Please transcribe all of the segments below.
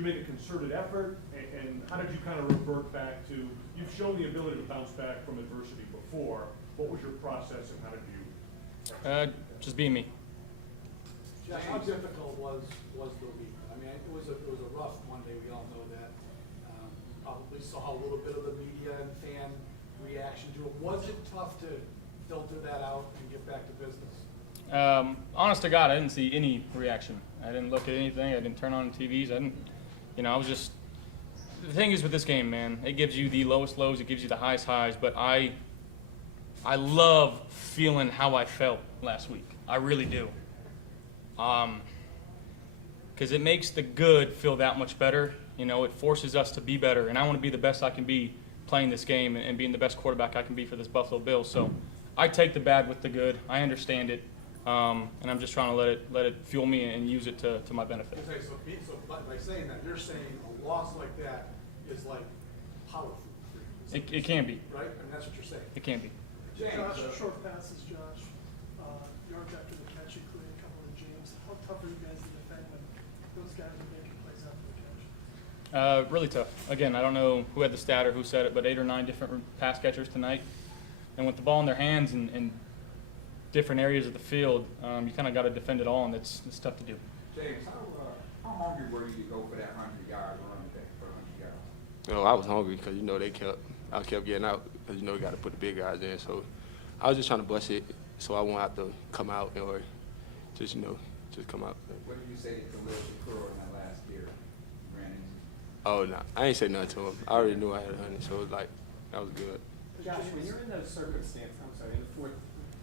you make a concerted effort, and how did you kind of revert back to, you've shown the ability to bounce back from adversity before. What was your process and how did you? Just being me. Josh, how difficult was the week? I mean, it was a rough Monday, we all know that. Probably saw a little bit of the media and fan reaction to it. Was it tough to filter that out and get back to business? Honest to God, I didn't see any reaction. I didn't look at anything. I didn't turn on the TVs. I didn't, I was just, the thing is with this game, man, it gives you the lowest lows, it gives you the highest highs, but I love feeling how I felt last week. I really do. Because it makes the good feel that much better. It forces us to be better, and I want to be the best I can be playing this game and being the best quarterback I can be for this Buffalo Bills. So I take the bad with the good. I understand it, and I'm just trying to let it fuel me and use it to my benefit. Okay, so by saying that, you're saying a loss like that is like powerful for you. It can be. Right? And that's what you're saying. It can be. James, Josh, short passes, Josh. Yards after the catch, including a couple of James. How tough are you guys to defend when those guys are making plays after the catch? Really tough. Again, I don't know who had the stat or who said it, but 8 or 9 different pass catchers tonight. And with the ball in their hands in different areas of the field, you kind of got to defend it all, and it's tough to do. James, how hungry were you to go for that 100-yard run for 100 yards? I was hungry because I kept getting out because we got to put the big guys in. So I was just trying to bust it so I won't have to come out or just come out. What did you say to Khalil Shakur in that last year? Ran into? Oh no, I ain't say nothing to him. I already knew I had 100, so it was like that was good. Josh, when you're in those circumstances, in the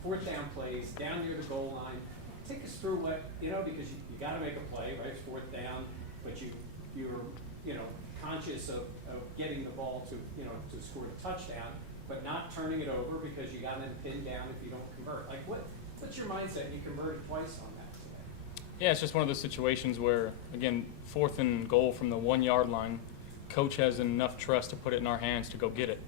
fourth down plays, down near the goal line, take us through what, because you got to make a play, right? It's fourth down, but you're conscious of getting the ball to score a touchdown, but not turning it over because you got them pinned down if you don't convert. Like what's your mindset? You converted twice on that today. Yeah, it's just one of those situations where, again, 4th and goal from the 1-yard line, coach has enough trust to put it in our hands to go get it.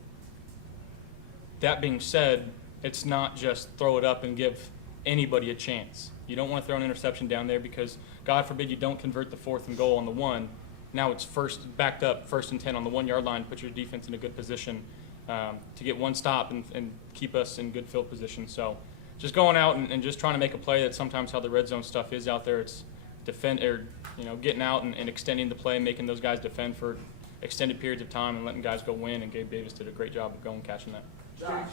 That being said, it's not just throw it up and give anybody a chance. You don't want to throw an interception down there because, God forbid, you don't convert the 4th and goal on the 1. Now it's backed up, 1st and 10 on the 1-yard line, put your defense in a good position to get one stop and keep us in good field position. So just going out and just trying to make a play. That's sometimes how the red zone stuff is out there. It's getting out and extending the play, making those guys defend for extended periods of time and letting guys go win. And Gabe Davis did a great job of going and catching that.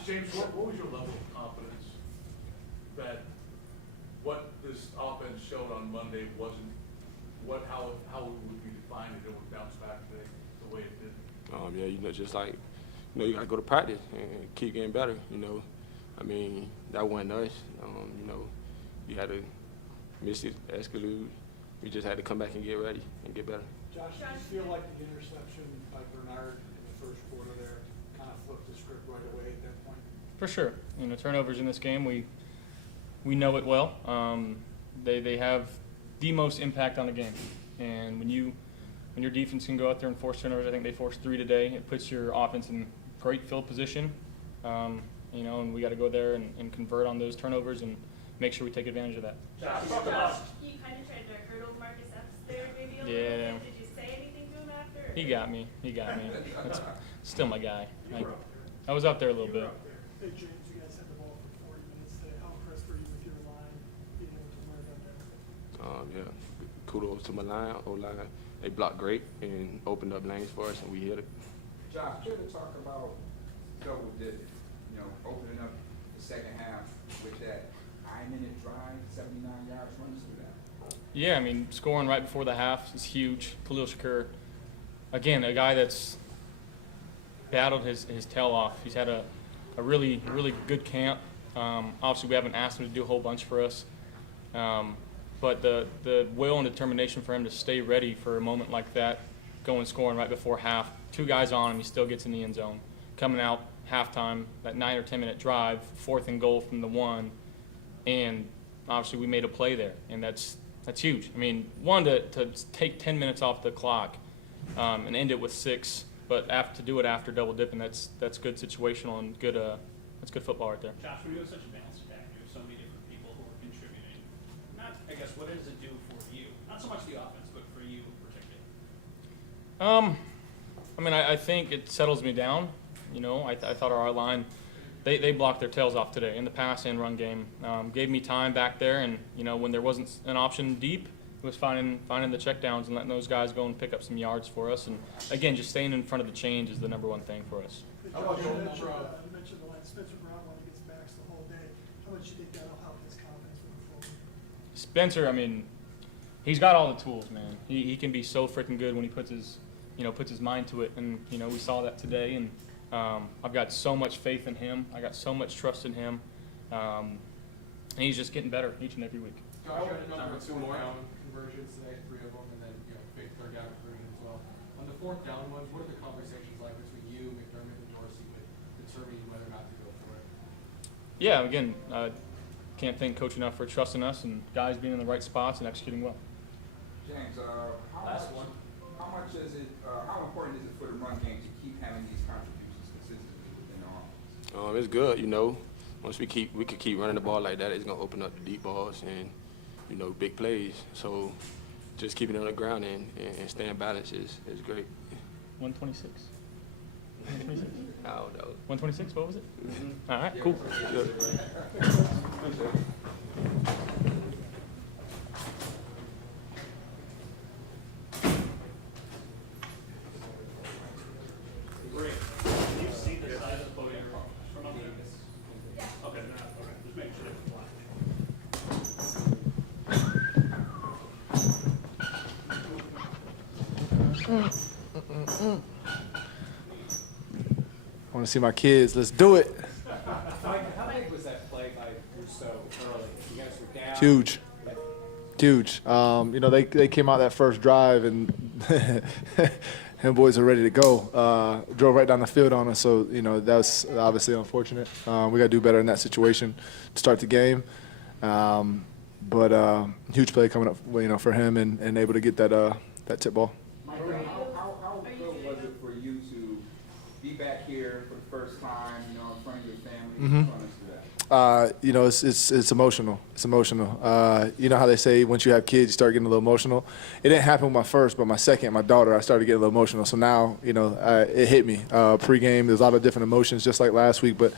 James, what was your level of confidence that what this offense showed on Monday wasn't how would you define it? It would bounce back today the way it did. Yeah, just like you got to go to practice and keep getting better. I mean that wasn't us. We had to miss it, escalade. We just had to come back and get ready and get better. Josh, do you feel like the interception by Bernard in the first quarter there kind of flipped the script right away at that point? For sure. Turnovers in this game, we know it well. They have the most impact on the game. And when your defense can go out there and force turnovers, I think they forced 3 today, it puts your offense in great field position. And we got to go there and convert on those turnovers and make sure we take advantage of that. Josh, you kind of tried to hurdle Marcus Epps there maybe a little bit. Did you say anything to him after? He got me. That's still my guy. I was out there a little bit. Hey, James, you guys had the ball for 40 minutes today. How impressed were you with your line being able to wear them down? Yeah, kudos to my O-line. They blocked great and opened up lanes for us, and we hit it. Josh, care to talk about double dip, opening up the second half with that 9-minute drive, 79 yards, run us through that? Yeah, scoring right before the half is huge. Khalil Shakur, again, a guy that's battled his tail off. He's had a really, really good camp. Obviously, we haven't asked him to do a whole bunch for us. But the will and determination for him to stay ready for a moment like that, going scoring right before half, 2 guys on him, he still gets in the end zone. Coming out halftime, that 9 or 10-minute drive, 4th and goal from the 1, and obviously we made a play there, and that's huge. One, to take 10 minutes off the clock and end it with 6, but to do it after double dipping, that's good situational and good. That's good football right there. Josh, when you have such a balanced attack, you have so many different people who are contributing. What does it do for you? Not so much the offense, but for you in particular. I mean, I think it settles me down. You know, I thought our line, they blocked their tails off today in the pass and run game. Gave me time back there, and you know, when there wasn't an option deep, it was finding the checkdowns and letting those guys go and pick up some yards for us. And again, just staying in front of the chains is the #1 thing for us. How about You Joel? mentioned the line, Spencer Brown when he gets backs the whole day. How much do you think that'll help his confidence moving forward? Spencer, I mean, he's got all the tools, man. He can be so freaking good when he puts his mind to it, and you know, we saw that today. And I've got so much faith in him. I got so much trust in him, and he's just getting better each and every week. Josh, you had a number of 2 more down conversions today, 3 of them, and then, you know, big third down conversion as well. On the 4th down ones, what are the conversations like between you, McDermott, and Dorsey with determining whether or not to go for it? Yeah, again, can't thank Coach enough for trusting us and guys being in the right spots and executing well. James, how much is it, how important is it for the run game to keep having these contributions consistently within the offense? It's good, you know. Once we could keep running the ball like that, it's gonna open up the deep balls and, you know, big plays. So just keeping it on the ground and staying balanced is great. 126. 126. I don't know. 126. What was it? All right, cool. Great. Can you see the size of the podium from up there? Okay, just make sure it's black. I want to see my kids. Let's do it. Mike, how big was that play by Rousseau early? You guys were down. Huge. Huge. You know, they came out that first drive and them boys are ready to go. Drove right down the field on us, so, you know, that's obviously unfortunate. We got to do better in that situation to start the game. But huge play coming up, you know, for him and able to get that tip ball. Mike, how good was it for you to be back here for the first time, you know, in front of your family? Run us through that. You know, it's emotional. It's emotional. You know how they say once you have kids, you start getting a little emotional. It didn't happen with my first, but my second, my daughter, I started getting a little emotional. So now, you know, it hit me. Pre-game, there's a lot of different emotions, just like last week. But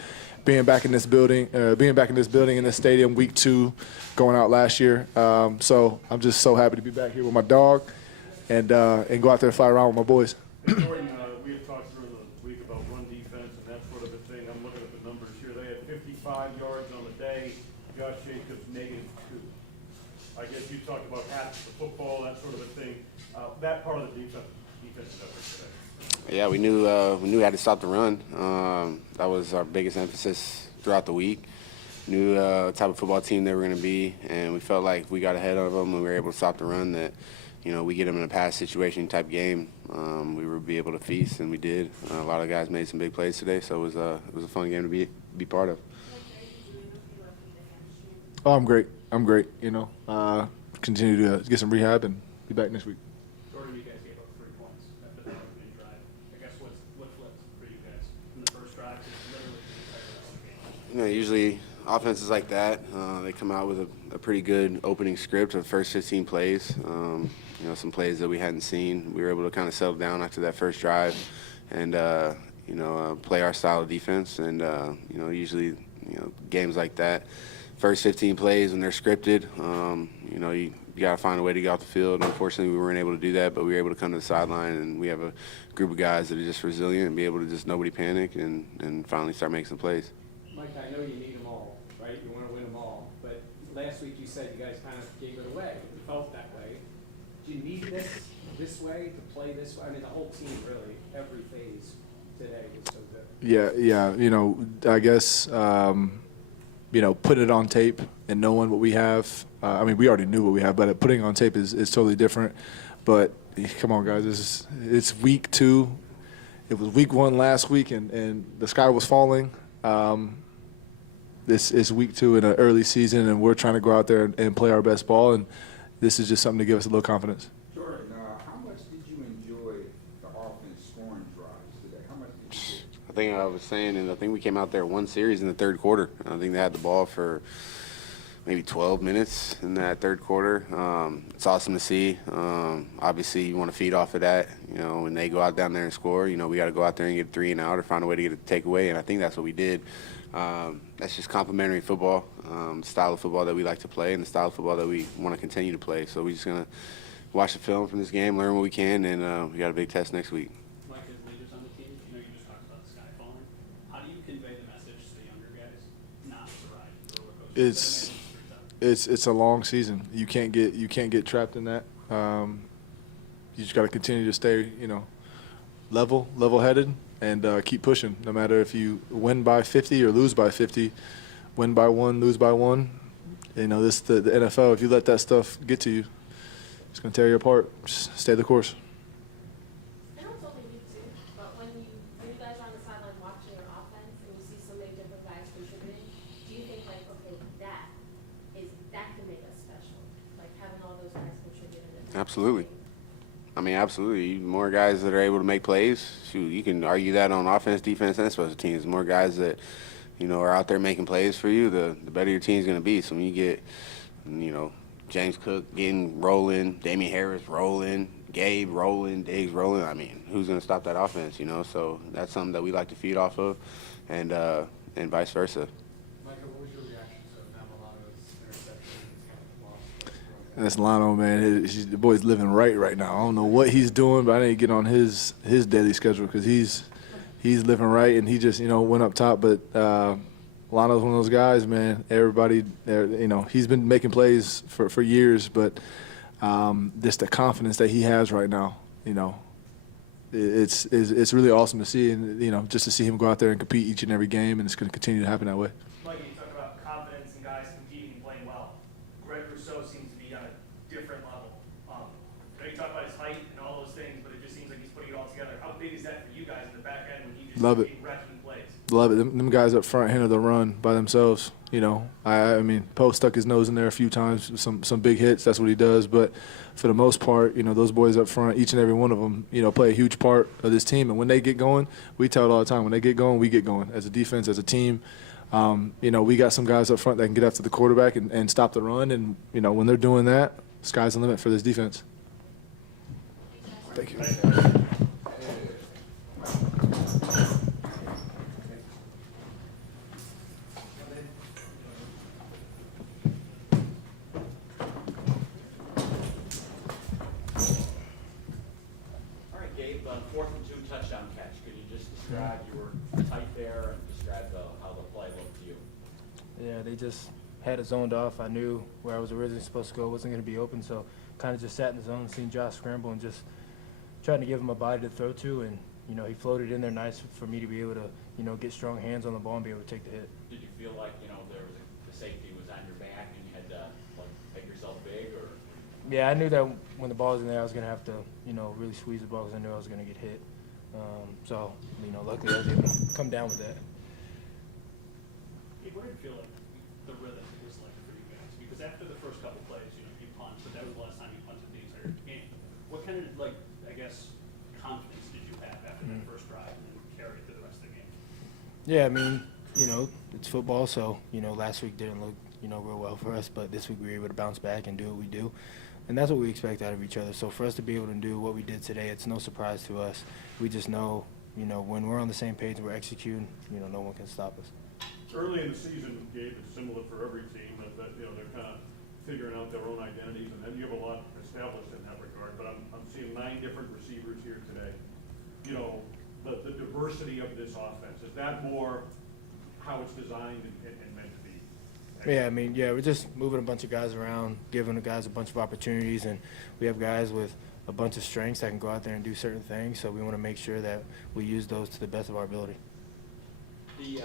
being back in this building, in this stadium, week 2, going out last year. So I'm just so happy to be back here with my dog and go out there and fly around with my boys. Jordan, we had talked during the week about run defense and that sort of a thing. I'm looking at the numbers here. They had 55 yards on the day. Josh Jacobs, -2. I guess you talked about half the football, that sort of a thing. That part of the defensive effort today. Yeah, we knew we had to stop the run. That was our biggest emphasis throughout the week. Knew what type of football team they were going to be, and we felt like we got ahead of them and we were able to stop the run. That, you know, we get them in a pass situation type game, we would be able to feast, and we did. A lot of guys made some big plays today, so it was a fun game to be part of. Oh, I'm great. You know, continue to get some rehab and be back next week. Jordan, you guys gave up 3 points after the opening drive. I guess what flipped for you guys in the first drive? Just literally the entire rest of the game. You know, usually offenses like that, they come out with a pretty good opening script of the first 15 plays. You know, some plays that we hadn't seen. We were able to kind of settle down after that first drive and, you know, play our style of defense. And, you know, usually, you know, games like that, first 15 plays when they're scripted, you know, you got to find a way to get off the field. Unfortunately, we weren't able to do that, but we were able to come to the sideline, and we have a group of guys that are just resilient and be able to just nobody panic and finally start making some plays. Mike, I know you need them all, right? You want to win them all. But last week you said you guys kind of gave it away. You felt that way. Do you need this way to play this way? I mean, the whole team really, every phase today was so good. Yeah. You know, I guess, you know, putting it on tape and knowing what we have. I mean, we already knew what we have, but putting it on tape is totally different. But come on, guys, it's week 2. It was week 1 last week, and the sky was falling. This is week 2 in an early season, and we're trying to go out there and play our best ball. And this is just something to give us a little confidence. Jordan, how much did you enjoy the offense scoring drives today? How much did you enjoy? I think I was saying, and I think we came out there 1 series in the third quarter. I think they had the ball for maybe 12 minutes in that third quarter. It's awesome to see. Obviously, you want to feed off of that. You know, when they go out down there and score, you know, we got to go out there and get a 3 and out or find a way to get a takeaway, and I think that's what we did. That's just complimentary football, style of football that we like to play and the style of football that we want to continue to play. So we're just going to watch the film from this game, learn what we can, and we got a big test next week. Mike, as leaders on the team, you know, you just talked about the sky falling. How do you convey the message to the younger guys not to ride the roller coaster? It's a long season. You can't get trapped in that. You just got to continue to stay, you know, level-headed, and keep pushing. No matter if you win by 50 or lose by 50, win by 1, lose by 1. You know, the NFL. If you let that stuff get to you, it's going to tear you apart. Just stay the course. I know it's only week 2, but when you guys are on the sideline watching your offense and you see so many different guys contributing, do you think like, okay, that can make us special, like having all those guys contribute? Absolutely. I mean, absolutely. More guys that are able to make plays. Shoot, you can argue that on offense, defense, and special teams. More guys that, you know, are out there making plays for you, the better your team's going to be. So when you get, you know, James Cook getting rolling, Damian Harris rolling, Gabe rolling, Diggs rolling. I mean, who's going to stop that offense, you know? So that's something that we like to feed off of, and vice versa. Michael, what was your reaction to Matt Milano's interception and And that's Lano, man. The boy's living right now. I don't know what he's doing, but I need to get on his daily schedule because he's living right, and he just, you know, went up top. But Lano's one of those guys, man. Everybody, you know, he's been making plays for years, but just the confidence that he has right now, you know, it's really awesome to see, and you know, just to see him go out there and compete each and every game, and it's going to continue to happen that way. Mike, you talk about confidence and guys competing and playing well. Greg Rousseau seems to be on a different level. I know you talk about his height and all those things, but it just seems like he's putting it all together. How big is that for you guys in the back end when he just Love it. wrecking plays? Love it. Them guys up front handle the run by themselves. You know, I mean, Poe stuck his nose in there a few times, some big hits. That's what he does. But for the most part, you know, those boys up front, each and every one of them, you know, play a huge part of this team. And when they get going, we tell it all the time. When they get going, we get going as a defense, as a team. You know, we got some guys up front that can get after the quarterback and stop the run. And you know, when they're doing that, sky's the limit for this defense. Thank you. Yeah, they just had it zoned off. I knew where I was originally supposed to go wasn't going to be open, so kind of just sat in the zone, seen Josh scramble, and just trying to give him a body to throw to. And you know, he floated in there nice for me to be able to, you know, get strong hands on the ball and be able to take the hit. Did you feel like, you know, there was the safety was on your back and you had to like make yourself big, or? Yeah, I knew that when the ball was in there, I was going to have to, you know, really squeeze the ball because I knew I was going to get hit. So, you know, luckily I was able to come down with that. Hey, what did it feel like the rhythm was like for you guys? Because after the first couple plays, you know, you punched, but that was the last time you punted the entire game. What kind of, like, I guess, confidence did you have after that first drive and then carry it through the rest of the game? Yeah, I mean, you know, it's football, so, you know, last week didn't look, you know, real well for us, but this week we were able to bounce back and do what we do. And that's what we expect out of each other. So for us to be able to do what we did today, it's no surprise to us. We just know, you know, when we're on the same page and we're executing, you know, no one can stop us. Early in the season, Gabe, it's similar for every team, that you know, they're kind of figuring out their own identities, and then you have a lot established in that regard. But I'm seeing 9 different receivers here today. You know, the diversity of this offense, is that more how it's designed and meant to be? Yeah, I mean, yeah, we're just moving a bunch of guys around, giving the guys a bunch of opportunities, and we have guys with a bunch of strengths that can go out there and do certain things, so we want to make sure that we use those to the best of our ability. It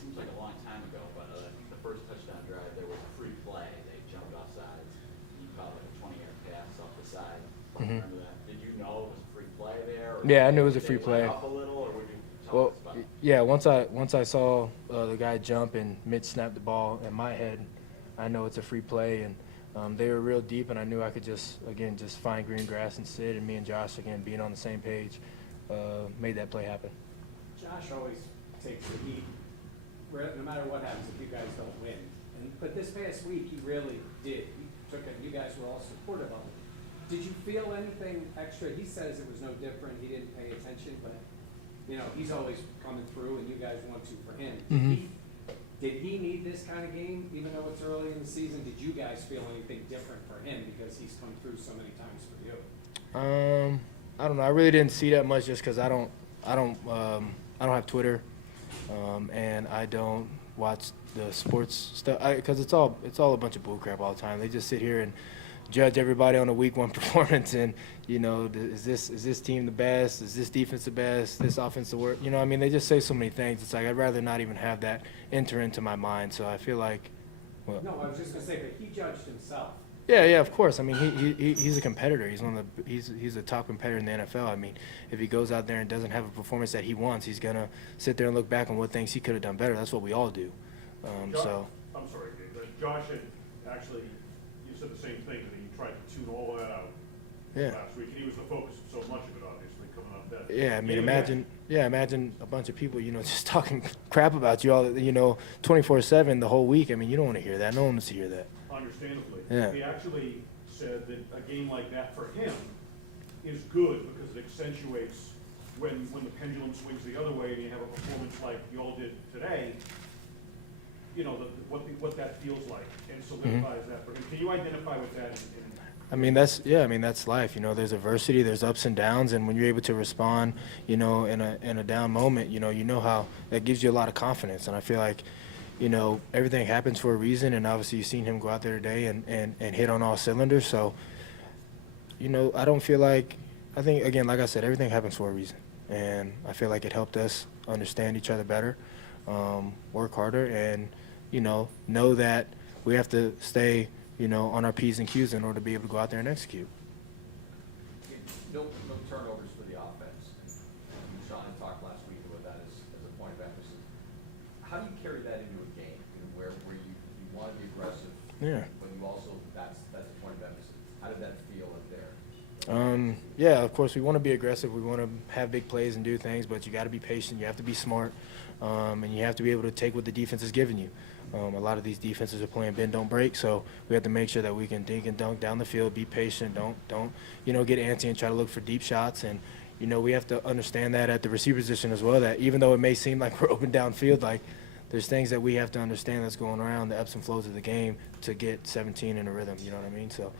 seems like a long time ago, but I think the first touchdown drive, there was a free play. They jumped off sides. You called it a 20-yard pass off the side. Remember that? Did you know it was a free play there? Or Yeah, I knew it was a free play. Off a little, or would you tell Well, us about it? yeah, once I saw the guy jump and mid-snap the ball in my head, I know it's a free play, and they were real deep, and I knew I could just find green grass and sit, and me and Josh, again, being on the same page, made that play happen. Josh always takes the heat, no matter what happens, if you guys don't win. But this past week, he really did. He took it, you guys were all supportive of him. Did you feel anything extra? He says it was no different, he didn't pay attention, but, he's always coming through and you guys want to for him. Did he need this kind of game, even though it's early in the season? Did you guys feel anything different for him because he's come through so many times for you? I don't know. I really didn't see that much just because I don't have Twitter, and I don't watch the sports stuff because it's all a bunch of bullcrap all the time. They just sit here and judge everybody on a week one performance, and is this team the best? Is this defense the best? This offense the worst? They just say so many things. It's like I'd rather not even have that enter into my mind. So I feel like, well, No, I was just gonna say, but he judged himself. yeah, of course. He's a competitor. He's a top competitor in the NFL. If he goes out there and doesn't have a performance that he wants, he's gonna sit there and look back on what things he could have done better. That's what we all do. I'm sorry, Dave, but Josh had actually, you said the same thing, that he tried to tune all of that out last week, and he was the focus of so much of it, obviously, coming up that. Yeah, imagine a bunch of people, just talking crap about you all, 24/7 the whole week. You don't want to hear that. No one wants to hear that. Understandably. Yeah. He actually said that a game like that for him is good because it accentuates when the pendulum swings the other way and you have a performance like you all did today, what that feels like and solidifies that for him. Can you identify with that? That's life. There's adversity, there's ups and downs, and when you're able to respond, in a down moment, you know how that gives you a lot of confidence. And I feel like, everything happens for a reason, and obviously you've seen him go out there today and hit on all cylinders. So, I don't feel like, I think, again, like I said, everything happens for a reason. And I feel like it helped us understand each other better, work harder, and, know that we have to stay, on our P's and Q's in order to be able to go out there and execute. No turnovers for the offense. Sean had talked last week about that as a point of emphasis. How do you carry that into a game, where you want to be aggressive, but you also, that's a point of emphasis. How did that feel up there? Yeah, of course, we want to be aggressive. We want to have big plays and do things, but you got to be patient. You have to be smart, and you have to be able to take what the defense is giving you. A lot of these defenses are playing bend, don't break, so we have to make sure that we can dink and dunk down the field, be patient, don't get antsy and try to look for deep shots. And, we have to understand that at the receiver position as well, that even though it may seem like we're open downfield, like there's things that we have to understand that's going around, the ebbs and flows of the game to get 17 in a rhythm, you know what I mean? So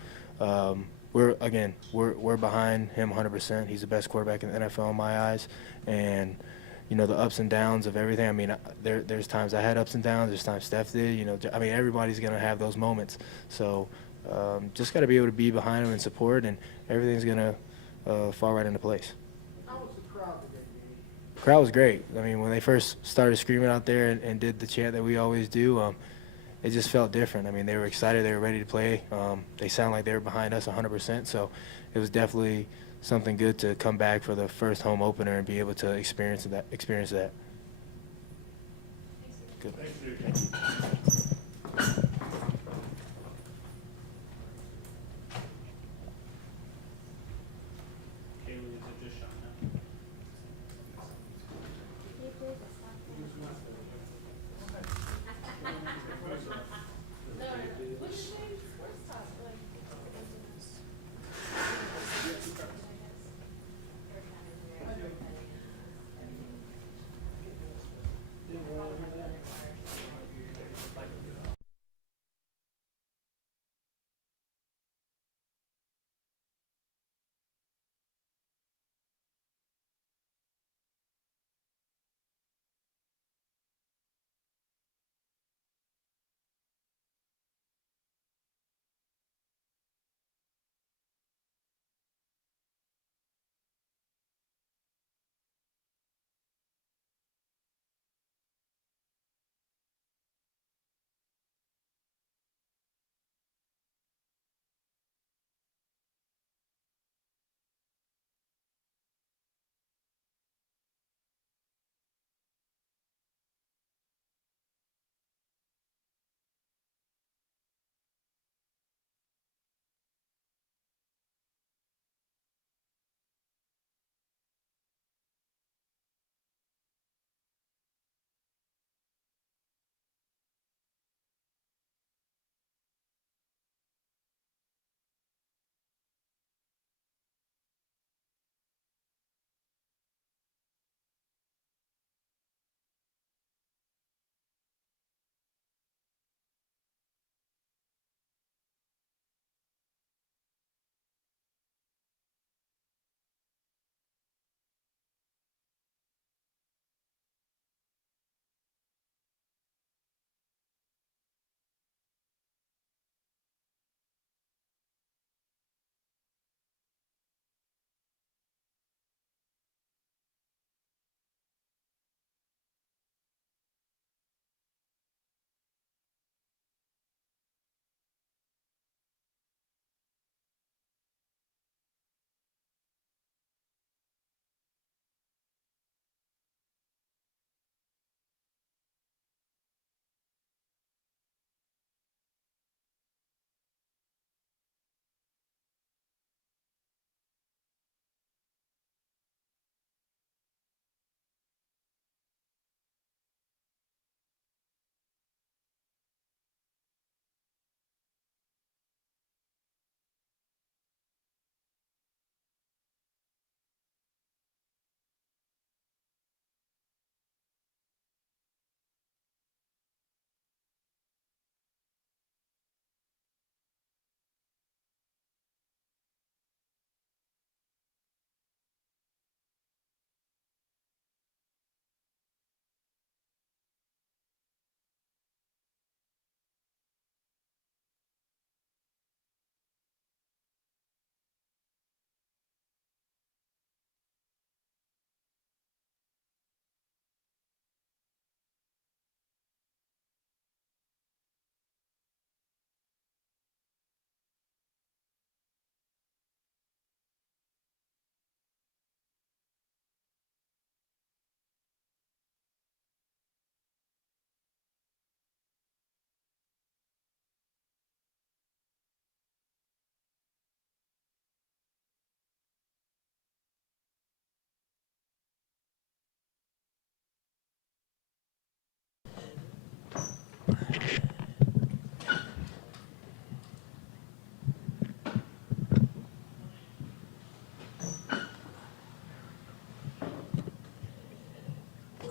we're behind him 100%. He's the best quarterback in the NFL in my eyes. And, the ups and downs of everything. There's times I had ups and downs. There's times Steph did. Everybody's going to have those moments. So just got to be able to be behind him and support, and everything's going to fall right into place. How was the crowd today, Dave? The crowd was great. When they first started screaming out there and did the chant that we always do, it just felt different. They were excited. They were ready to play. They sound like they were behind us 100%. So it was definitely something good to come back for the first home opener and be able to experience that. Good. Thanks, Duke.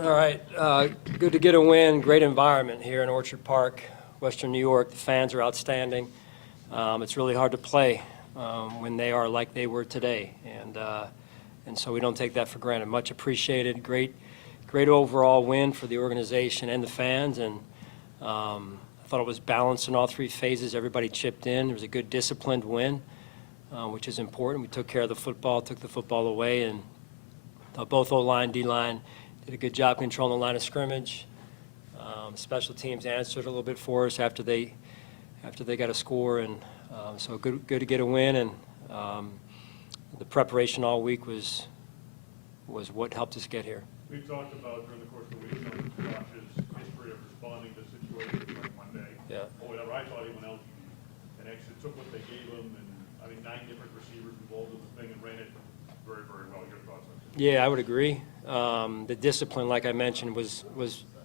All right, good to get a win. Great environment here in Orchard Park, Western New York. The fans are outstanding. It's really hard to play when they are like they were today, and so we don't take that for granted. Much appreciated. Great overall win for the organization and the fans, and I thought it was balanced in all three phases. Everybody chipped in. It was a good, disciplined win, which is important. We took care of the football, took the football away, and both O-line, D-line did a good job controlling the line of scrimmage. Special teams answered a little bit for us after they got a score, and so good to get a win. And the preparation all week was what helped us get here. We talked about during the course of the week Josh's history of responding to situations like Monday, or whatever. I thought he went out and actually took what they gave him, and I mean 9 different receivers involved in the thing and ran it very, very well. Your thoughts on that? Yeah, I would agree. The discipline, like I mentioned, was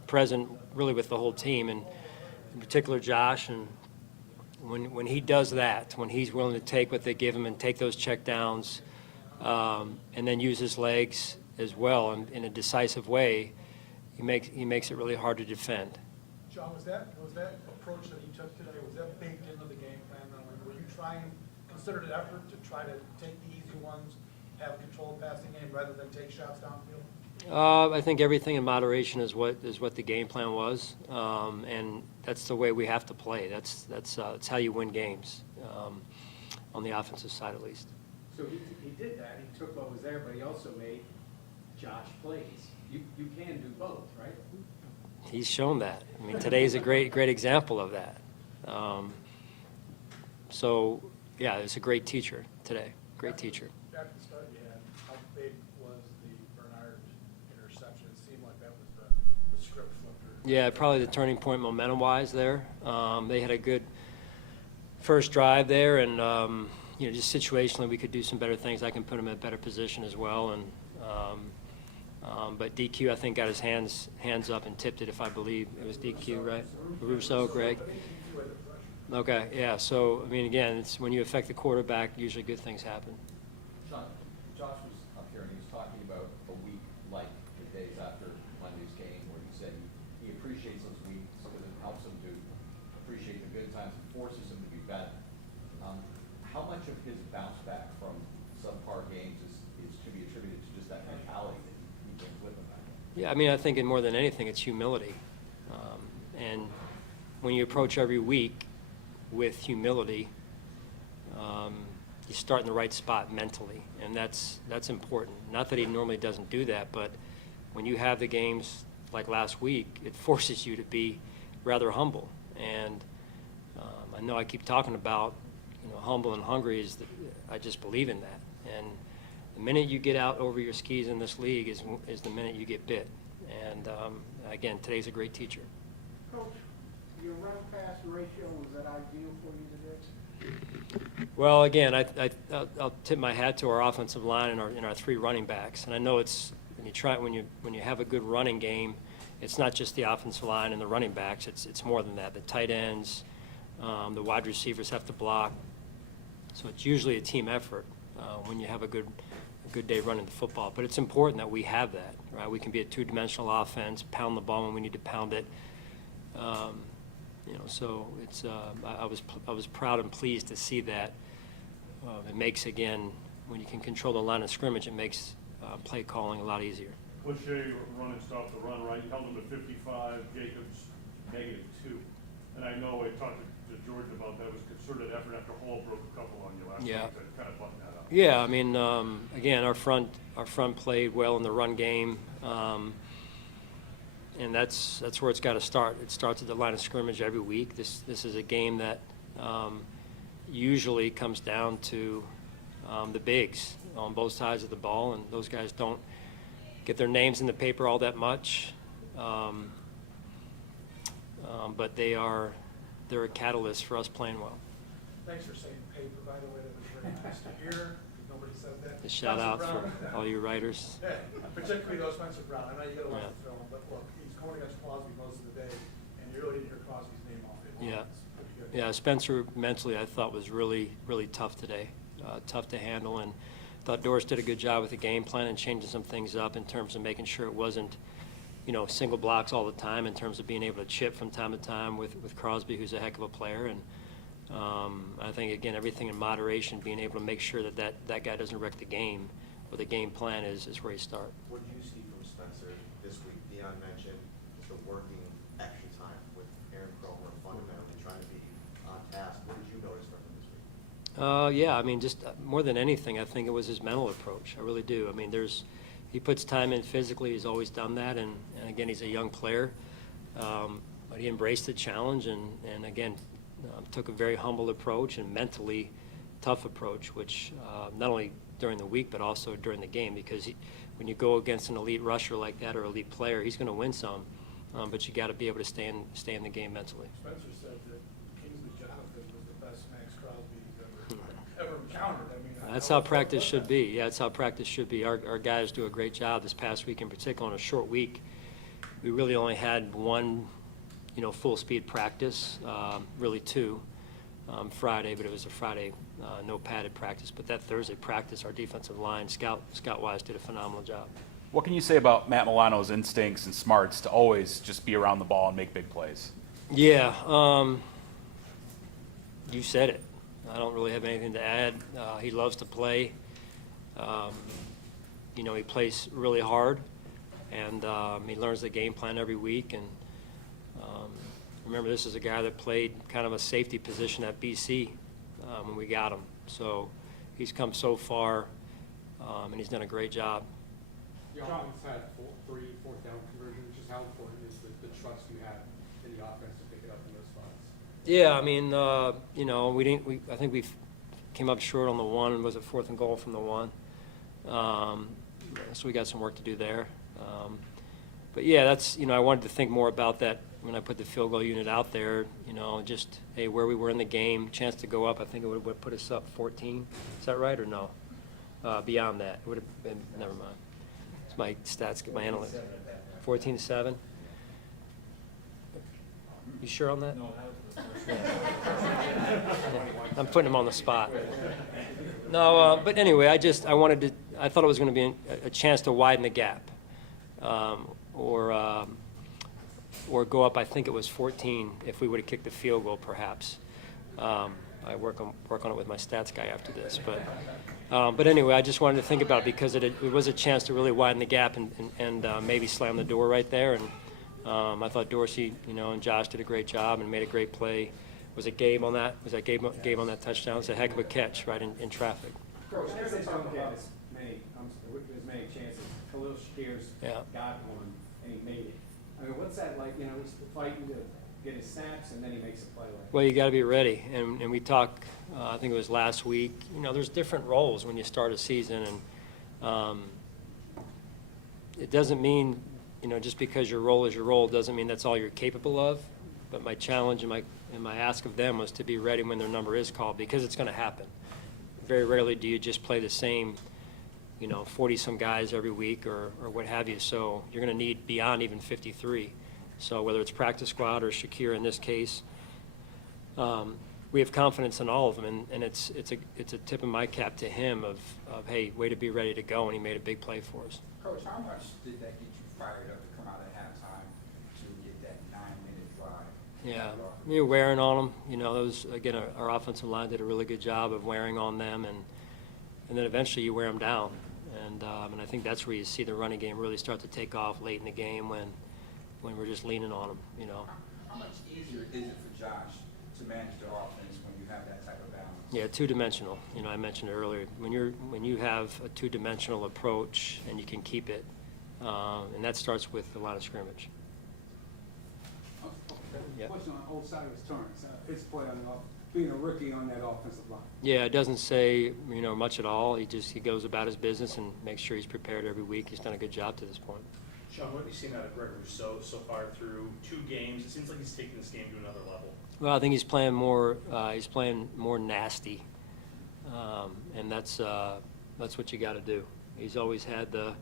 present really with the whole team, and in particular Josh. And when he does that, when he's willing to take what they give him and take those check downs, and then use his legs as well in a decisive way, he makes it really hard to defend. John, was that approach that you took today, was that baked into the game plan? Were you trying, considered an effort to try to take the easy ones, have control passing game rather than take shots downfield? I think everything in moderation is what the game plan was, and that's the way we have to play. That's how you win games, on the offensive side at least. So he did that. He took what was there, but he also made Josh plays. You can do both, right? He's shown that. I mean, today's a great example of that. So yeah, it's a great teacher today. Great teacher. After the start you had, how big was the Bernard interception? It seemed like that was the script flipper. Yeah, probably the turning point momentum-wise there. They had a good first drive there, and just situationally we could do some better things. I can put him in a better position as well, and but DQ I think got his hands up and tipped it, if I believe it was DQ, right? Russo, Greg. Okay, yeah. So I mean, again, it's when you affect the quarterback, usually good things happen. Sean, Josh was up here and he was talking about a week like the days after Monday's game, where he said he appreciates those weeks because it helps him to appreciate the good times and forces him to be better. How much of his bounce back from subpar games is to be attributed to just that mentality that he brings with him? Yeah, I mean, I think more than anything, it's humility. And when you approach every week with humility, you start in the right spot mentally, and that's important. Not that he normally doesn't do that, but when you have the games like last week, it forces you to be rather humble. And I know I keep talking about humble and hungry. I just believe in that. And the minute you get out over your skis in this league is the minute you get bit. And again, today's a great teacher. Coach, your run-pass ratio, was that ideal for you today? Well, again, I'll tip my hat to our offensive line and our 3 running backs. And I know it's when you have a good running game, it's not just the offensive line and the running backs. It's more than that. The tight ends, the wide receivers have to block. So it's usually a team effort when you have a good day running the football. But it's important that we have that, right? We can be a 2-dimensional offense, pound the ball when we need to pound it. So it's I was proud and pleased to see that. It makes, again, when you can control the line of scrimmage, it makes play calling a lot easier. Cliche, run and stop the run, right? You held them to 55, Jacobs -2. And I know I talked to George about that. It was concerted effort after Hall broke a couple on you last week to kind of button that up. Yeah, I mean, again, our front played well in the run game, and that's where it's got to start. It starts at the line of scrimmage every week. This is a game that usually comes down to the bigs on both sides of the ball, and those guys don't get their names in the paper all that much, but they're a catalyst for us playing well. Thanks for saying paper, by the way. That was very nice to hear. Nobody says that. A shout out for all you writers. Yeah, particularly those Spencer Brown. I know you got a lot to throw him, but look, he's going against Crosby most of the day, and you really didn't hear Crosby's name off it. Yeah. It's pretty good. Yeah, Spencer mentally I thought was really, really tough today. Tough to handle, and thought Doris did a good job with the game plan and changing some things up in terms of making sure it wasn't single blocks all the time in terms of being able to chip from time to time with Crosby, who's a heck of a player. And I think, again, everything in moderation, being able to make sure that guy doesn't wreck the game, or the game plan is where you start. What did you see from Spencer this week? Dion mentioned the working extra time with Aaron Cromer, fundamentally trying to be on task. What did you notice from him this week? Yeah, I mean, just more than anything, I think it was his mental approach. I really do. I mean, he puts time in physically. He's always done that, and again, he's a young player, but he embraced the challenge, and again, took a very humble approach and mentally tough approach, which not only during the week but also during the game, because when you go against an elite rusher like that or elite player, he's going to win some, but you got to be able to stay in the game mentally. Spencer said that Kingsley Jonathan was the best Max Crosby he's ever encountered. I mean, That's how practice should be. Yeah, that's how practice should be. Our guys do a great job this past week in particular. On a short week, we really only had one, full speed practice, really two, Friday, but it was a Friday no padded practice. But that Thursday practice, our defensive line, scout-wise, did a phenomenal job. What can you say about Matt Milano's instincts and smarts to always just be around the ball and make big plays? Yeah, you said it. I don't really have anything to add. He loves to play. He plays really hard, and he learns the game plan every week. And remember, this is a guy that played kind of a safety position at BC when we got him. So he's come so far, and he's done a great job. The offense had 3 fourth-down conversions. Just how important is the trust you have in the offense to pick it up in those spots? Yeah, I mean, I think we came up short on the one. Was it 4th and goal from the one? So we got some work to do there. But yeah, that's, I wanted to think more about that when I put the field goal unit out there, just, hey, where we were in the game, chance to go up. I think it would put us up 14. Is that right or no? Beyond that, it would have been, never mind. It's my stats, my analytics. 14-7. You sure on that? No, that was the first. I'm putting him on the spot. No, but anyway, I thought it was going to be a chance to widen the gap, or go up. I think it was 14 if we would have kicked the field goal, perhaps. I work on it with my stats guy after this, but anyway, I just wanted to think about it because it was a chance to really widen the gap and maybe slam the door right there. And I thought Dorsey, and Josh did a great job and made a great play. Was it Gabe on that? Was that Gabe on that touchdown? It's a heck of a catch, right in traffic. Coach, they don't get as many chances. Khalil Shakir's got one, and he made it. I mean, what's that like? He's fighting to get his snaps, and then he makes a play like that. Well, you got to be ready. And we talked, I think it was last week, there's different roles when you start a season. And it doesn't mean, just because your role is your role doesn't mean that's all you're capable of. But my challenge and my ask of them was to be ready when their number is called, because it's going to happen. Very rarely do you just play the same, 40-some guys every week or what have you. So you're going to need beyond even 53. So whether it's practice squad or Shakir in this case, we have confidence in all of them, and it's a tip of my cap to him of hey, way to be ready to go, and he made a big play for us. Coach, how much did that get you fired up to come out at halftime to get that 9-minute drive? Yeah, you're wearing on them. Those, again, our offensive line did a really good job of wearing on them, and then eventually you wear them down. And I think that's where you see the running game really start to take off late in the game when we're just leaning on them. How much easier is it for Josh to manage the offense when you have that type of balance? Yeah, two-dimensional. I mentioned it earlier. When you have a two-dimensional approach and you can keep it, and that starts with the line of scrimmage. Yeah. Question on Osiris Torrance, his play on being a rookie on that offensive line. Yeah, it doesn't say much at all. He goes about his business and makes sure he's prepared every week. He's done a good job to this point. Sean, what have you seen out of Greg Rousseau so far through 2 games? It seems like he's taking this game to another level. Well, I think he's playing more. He's playing more nasty, and that's what you got to do. He's always had the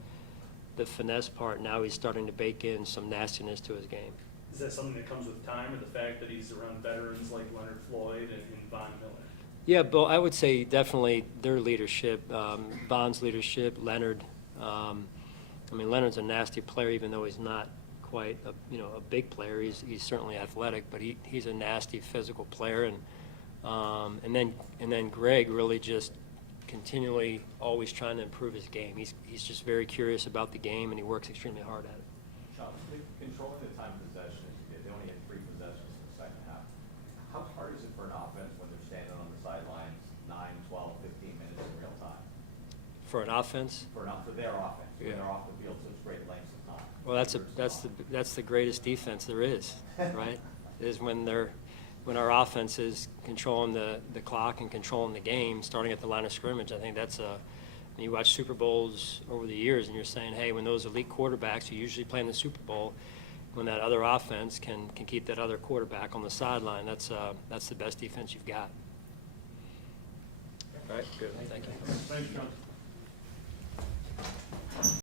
finesse part. Now he's starting to bake in some nastiness to his game. Is that something that comes with time, or the fact that he's around veterans like Leonard Floyd and Von Miller? Yeah, Bill, I would say definitely their leadership, Von's leadership, Leonard. Leonard's a nasty player, even though he's not quite a big player. He's certainly athletic, but he's a nasty physical player. And then Greg really just continually always trying to improve his game. He's just very curious about the game, and he works extremely hard at it. Sean, controlling the time of possession as you did, they only had 3 possessions in the second half. How hard is it for an offense when they're standing on the sidelines 9, 12, 15 minutes in real time? For an offense? For their offense, when Yeah. they're off the field such great lengths of time. Well, that's the greatest defense there is, right? Is when our offense is controlling the clock and controlling the game, starting at the line of scrimmage. I think that's you watch Super Bowls over the years, and you're saying, hey, when those elite quarterbacks who usually play in the Super Bowl, when that other offense can keep that other quarterback on the sideline, that's the best defense you've got. All right, good. Thank you. Thanks, John.